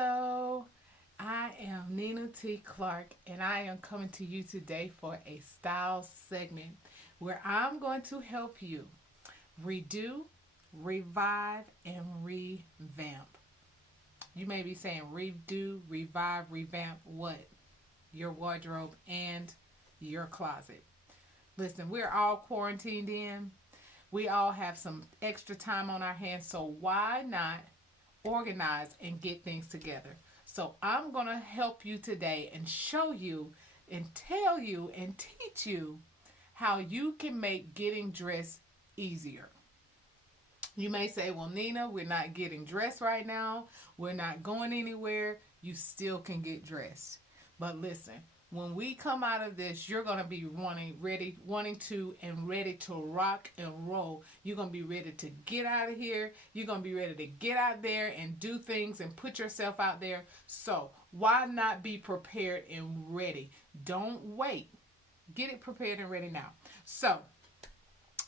Hello, I am Nina T. Clark, and I am coming to you today for a style segment where I'm going to help you redo, revive, and revamp. You may be saying redo, revive, revamp what? Your wardrobe and your closet. Listen, we're all quarantined in. We all have some extra time on our hands, so why not organize and get things together? So I'm going to help you today and show you and tell you and teach you how you can make getting dressed easier. You may say, well, Nina, we're not getting dressed right now. We're not going anywhere. You still can get dressed. But listen, when we come out of this, you're going to be wanting to rock and roll. You're going to be ready to get out of here. You're going to be ready to get out there and do things and put yourself out there. So why not be prepared and ready? Don't wait. Get it prepared and ready now. So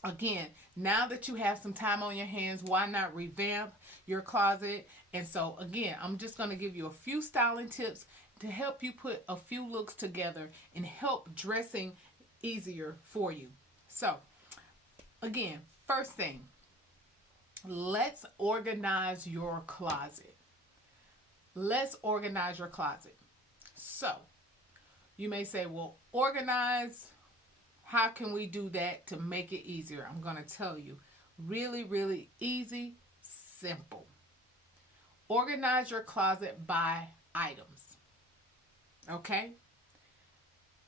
again, now that you have some time on your hands, why not revamp your closet? And so again, I'm just going to give you a few styling tips to help you put a few looks together and help dressing easier for you. So again, first thing, let's organize your closet. Let's organize your closet. So you may say, well, organize, how can we do that to make it easier? I'm going to tell you. Really, really easy, simple. Organize your closet by items. Okay?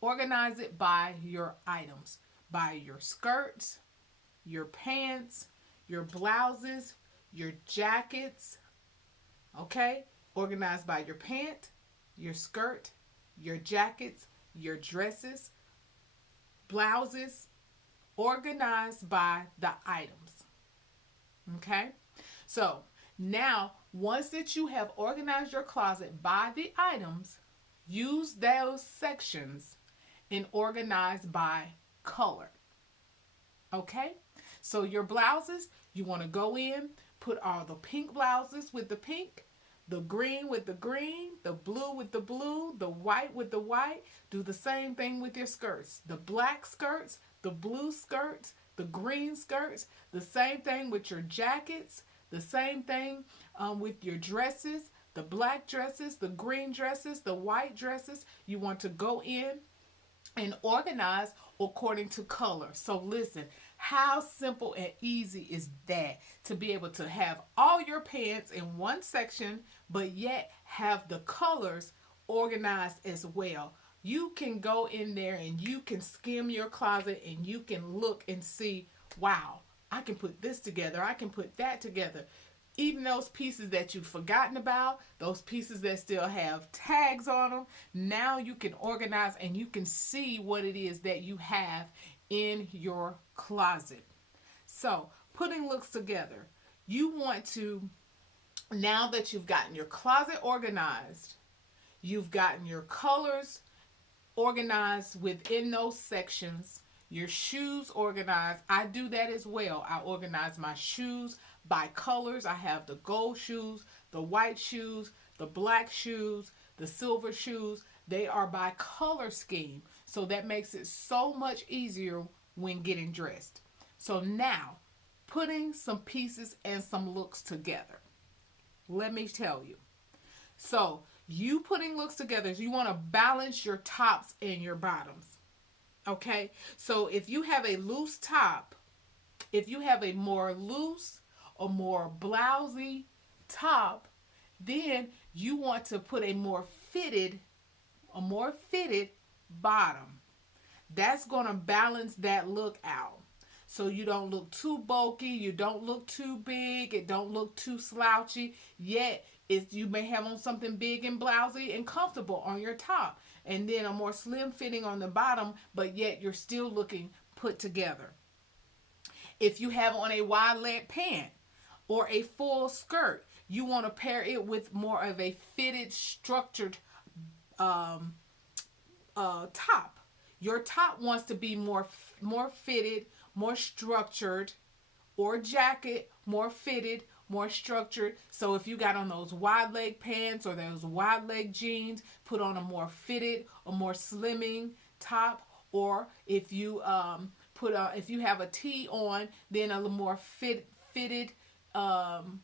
Organize it by your items. By your skirts, your pants, your blouses, your jackets. Okay? Organize by your pant, your skirt, your jackets, your dresses, blouses, organized by the items. Okay? So now, once that you have organized your closet by the items, use those sections and organize by color. Okay? So your blouses, you want to go in, put all the pink blouses with the pink, the green with the green, the blue with the blue, the white with the white. Do the same thing with your skirts. The black skirts, the blue skirts, the green skirts. The same thing with your jackets. The same thing with your dresses. The black dresses, the green dresses, the white dresses. You want to go in and organize according to color. So listen, how simple and easy is that to be able to have all your pants in one section, but yet have the colors organized as well. You can go in there and you can skim your closet and you can look and see, wow, I can put this together. I can put that together. Even those pieces that you've forgotten about, those pieces that still have tags on them, now you can organize and you can see what it is that you have in your closet. So, putting looks together. You want to, now that you've gotten your closet organized, you've gotten your colors organized within those sections, your shoes organized. I do that as well. I organize my shoes by colors. I have the gold shoes, the white shoes, the black shoes, the silver shoes. They are by color scheme. So that makes it so much easier when getting dressed. So now, putting some pieces and some looks together. Let me tell you. So, you putting looks together, you want to balance your tops and your bottoms. Okay? So, if you have a loose top, if you have a more loose or more blousy top, then you want to put a more fitted bottom. That's going to balance that look out. So you don't look too bulky, you don't look too big, it don't look too slouchy, yet you may have on something big and blousy and comfortable on your top, and then a more slim fitting on the bottom, but yet you're still looking put together. If you have on a wide leg pant or a full skirt, you want to pair it with more of a fitted, structured top. Your top wants to be more fitted, more structured, or jacket, more fitted, more structured. So if you got on those wide leg pants or those wide leg jeans, put on a more fitted, a more slimming top. Or if you if you have a tee on, then a little more fitted um,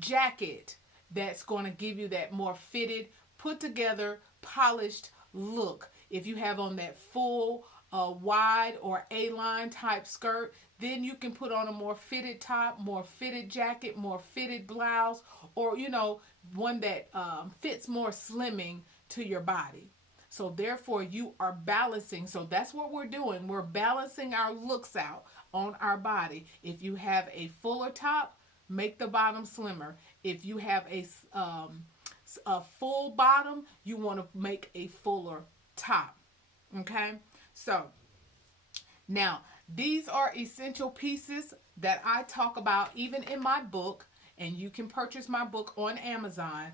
jacket that's going to give you that more fitted, put together, polished look. If you have on that full wide or A-line type skirt, then you can put on a more fitted top, more fitted jacket, more fitted blouse, or one that fits more slimming to your body. So therefore you are balancing. So that's what we're doing. We're balancing our looks out on our body. If you have a fuller top, make the bottom slimmer. If you have a full bottom, you want to make a fuller top. Okay? So now, these are essential pieces that I talk about even in my book, and you can purchase my book on Amazon.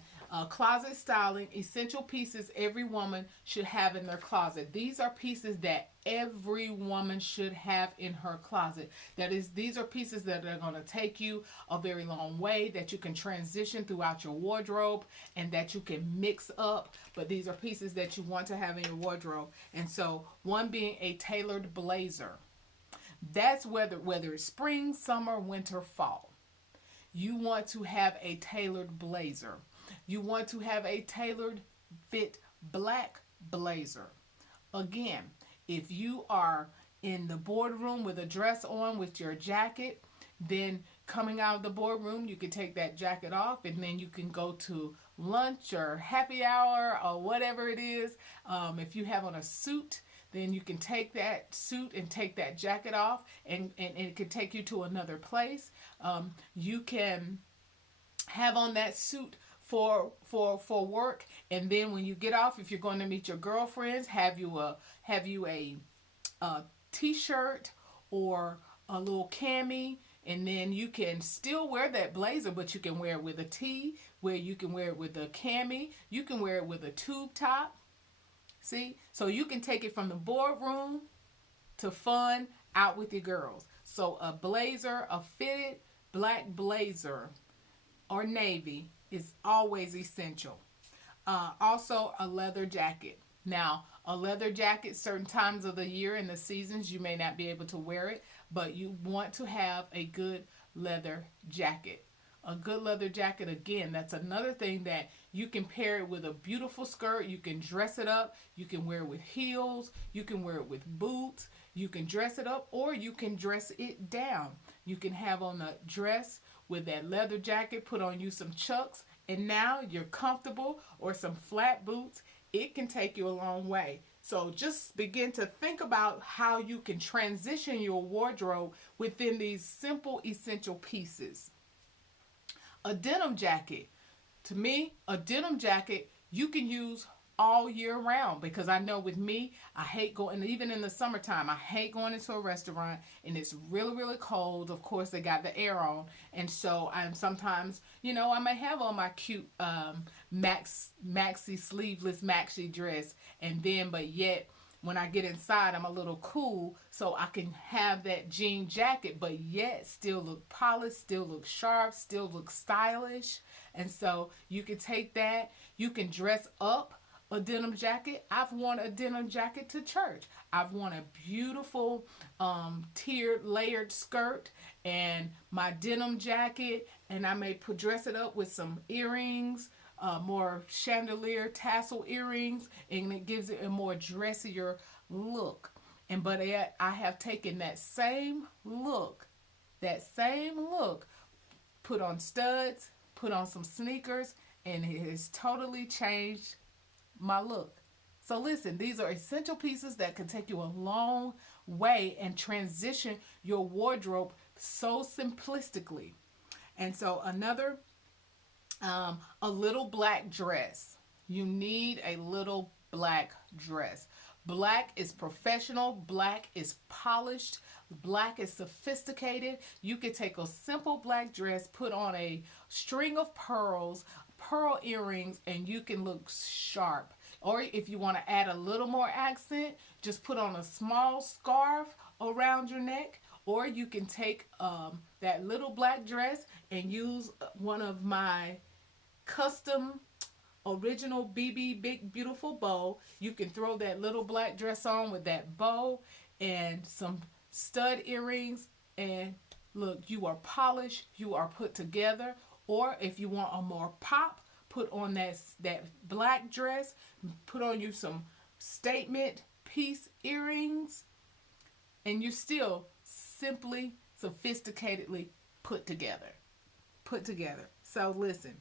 Closet Styling, Essential Pieces Every Woman Should Have in Their Closet. These are pieces that every woman should have in her closet. That is, these are pieces that are going to take you a very long way, that you can transition throughout your wardrobe and that you can mix up. But these are pieces that you want to have in your wardrobe. And so, one being a tailored blazer. That's whether it's spring, summer, winter, fall. You want to have a tailored blazer. You want to have a tailored fit black blazer. Again, if you are in the boardroom with a dress on with your jacket, then coming out of the boardroom, you can take that jacket off and then you can go to lunch or happy hour or whatever it is. If you have on a suit, then you can take that suit and take that jacket off, and it can take you to another place. You can have on that suit for work, and then when you get off, if you're going to meet your girlfriends, have you a t-shirt or a little cami, and then you can still wear that blazer, but you can wear it with a tee, where you can wear it with a cami, you can wear it with a tube top. See? So you can take it from the boardroom to fun out with your girls. So a blazer, a fitted black blazer or navy is always essential. Also a leather jacket. Now, a leather jacket, certain times of the year and the seasons, you may not be able to wear it, but you want to have a good leather jacket. A good leather jacket, again, that's another thing that you can pair it with a beautiful skirt. You can dress it up. You can wear it with heels. You can wear it with boots. You can dress it up, or you can dress it down. You can have on a dress with that leather jacket, put on you some chucks, and now you're comfortable, or some flat boots. It can take you a long way. So just begin to think about how you can transition your wardrobe within these simple, essential pieces. A denim jacket. To me, a denim jacket you can use all year round, because I know with me, I hate going, even in the summertime, I hate going into a restaurant and it's really, really cold. Of course, they got the air on. And so I'm sometimes, I may have on my cute maxi sleeveless maxi dress, and then, but yet, when I get inside, I'm a little cool, so I can have that jean jacket, but yet still look polished, still look sharp, still look stylish. And so you can take that, you can dress up a denim jacket. I've worn a denim jacket to church. I've worn a beautiful tiered layered skirt and my denim jacket, and I may dress it up with some earrings, more chandelier tassel earrings, and it gives it a more dressier look. But I have taken that same look, put on studs, put on some sneakers, and it has totally changed my look. So listen, these are essential pieces that can take you a long way and transition your wardrobe so simplistically. And so another, a little black dress. You need a little black dress. Black is professional. Black is polished. Black is sophisticated. You could take a simple black dress, put on a string of pearls, pearl earrings, and you can look sharp. Or if you want to add a little more accent, just put on a small scarf around your neck, Or you can take that little black dress and use one of my custom original BB Big Beautiful bow. You can throw that little black dress on with that bow and some stud earrings, and look, you are polished, you are put together. Or if you want a more pop, put on that black dress, put on you some statement piece earrings, and you still simply sophisticatedly put together. Put together. So listen,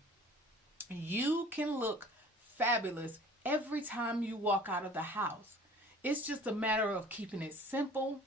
you can look fabulous every time you walk out of the house. It's just a matter of keeping it simple,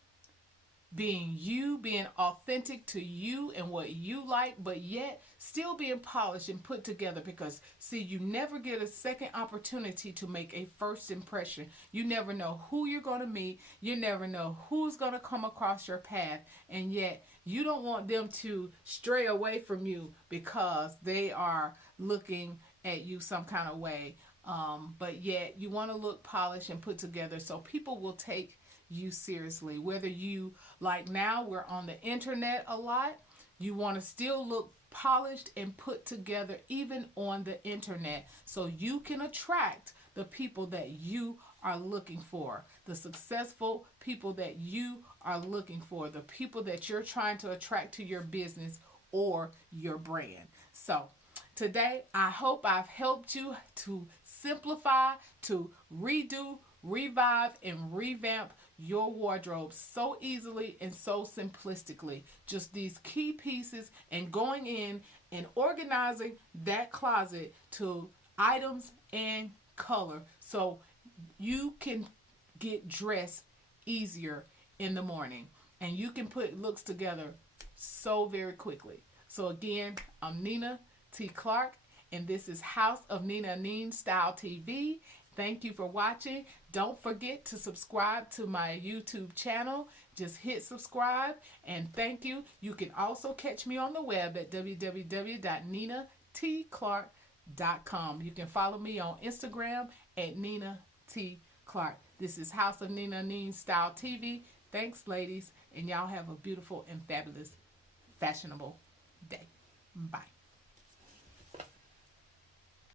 being you, being authentic to you and what you like, but yet still being polished and put together. Because, see, you never get a second opportunity to make a first impression. You never know who you're going to meet. You never know who's going to come across your path. And yet, you don't want them to stray away from you because they are looking at you some kind of way. But yet, you want to look polished and put together so people will take you seriously. Whether you, like now, we're on the internet a lot, you want to still look polished and put together even on the internet, so you can attract the people that you are looking for, the successful people that you are looking for, the people that you're trying to attract to your business or your brand. So today, I hope I've helped you to simplify, to redo, revive, and revamp your wardrobe so easily and so simplistically. Just these key pieces, and going in and organizing that closet to items and color so you can get dressed easier in the morning, and you can put looks together so very quickly. So again, I'm Nina T. Clark, and this is House of Nina Neen Style TV. Thank you for watching. Don't forget to subscribe to my YouTube channel. Just hit subscribe, and thank you. You can also catch me on the web at www.ninatclark.com. You can follow me on Instagram at Nina T. Clark. This is House of Nina Neen Style TV. Thanks, ladies, and y'all have a beautiful and fabulous, fashionable day. Bye.